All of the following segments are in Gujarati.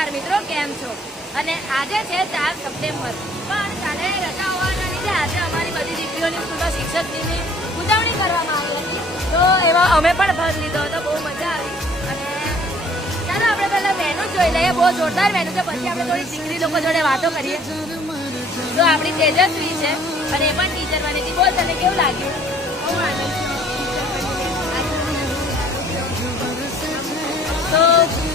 નમસ્કાર મિત્રો, કેમ છો? અને આજે છે 4 સપ્ટેમ્બર, પણ કાલે રજા હોવાના લીધે આજે અમારી બધી દીકરીઓની સ્કૂલમાં શિક્ષક દિનની ઉજવણી કરવામાં આવી હતી. તો એમાં અમે પણ ભાગ લીધો હતો, બહુ મજા આવી. અને ચાલો આપણે પહેલા મેનુ જોઈ લઈએ, બહુ જોરદાર મેનુ છે. પછી આપણે થોડી દીકરી લોકો જોડે વાતો કરીએ. તો આપણી તેજસ્વી છે અને એ પણ ટીચર બની હતી. બોલ, તને કેવું લાગ્યું? બહુ આનંદ. તો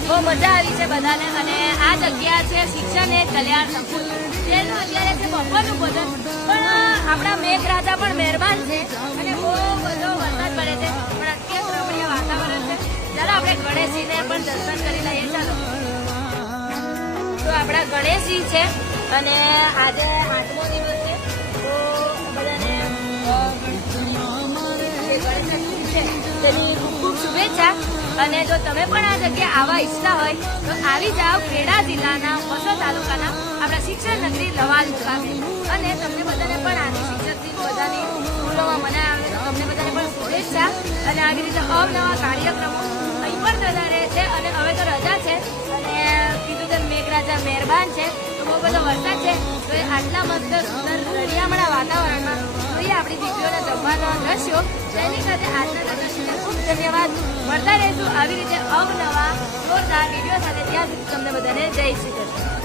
બહુ મજા આવી છે બધાને. અને આ જગ્યા છે શિક્ષણ એ કલ્યાણ સંકુલ, જેનું અત્યારે છે બપોરનું ભોજન. પણ આપણા મેઘરાજા પણ મહેરબાન છે અને બહુ બધો વરસાદ પડે છે, પણ અત્યારે રમણીય વાતાવરણ છે. ચાલો આપણે ગણેશજીને પણ દર્શન કરી લઈએ. ચાલો, તો આપણા ગણેશજી છે અને આજે 8મો દિવસ છે. તો બધાને તેની ખૂબ ખૂબ શુભેચ્છા. અને જો તમે પણ આ જગ્યાએ આવવા ઈચ્છતા હોય તો આવી જાઓ ખેડા જિલ્લાના વસો તાલુકાના આપણા શિક્ષણ નગરી લવાલ મુકામે. અને તમને બધાને પણ આની શિક્ષકની બધાની સ્કૂલોમાં મનાવે તો તમને બધાને પણ શુભેચ્છા. અને આવી રીતે અવનવા કાર્યક્રમો અહીં પણ થતા રહે છે. અને હવે તો રજા છે અને કીધું તેમ મેઘરાજા મહેરબાન છે. તો બહુ બધો વરસાદ છે. તો એ આટલા મસ્ત સુંદર રળિયામણા વાતાવરણમાં જોઈએ આપણી દીકરીઓને જમવાનો દ્રશ્યો. તેની સાથે આજના દ્રશ્યને ખૂબ ધન્યવાદ. મળતા રહીશું આવી રીતે અવનવા જોરદાર વિડીયો સાથે. ત્યાં સુધી તમને બધાને જય શ્રી કૃષ્ણ.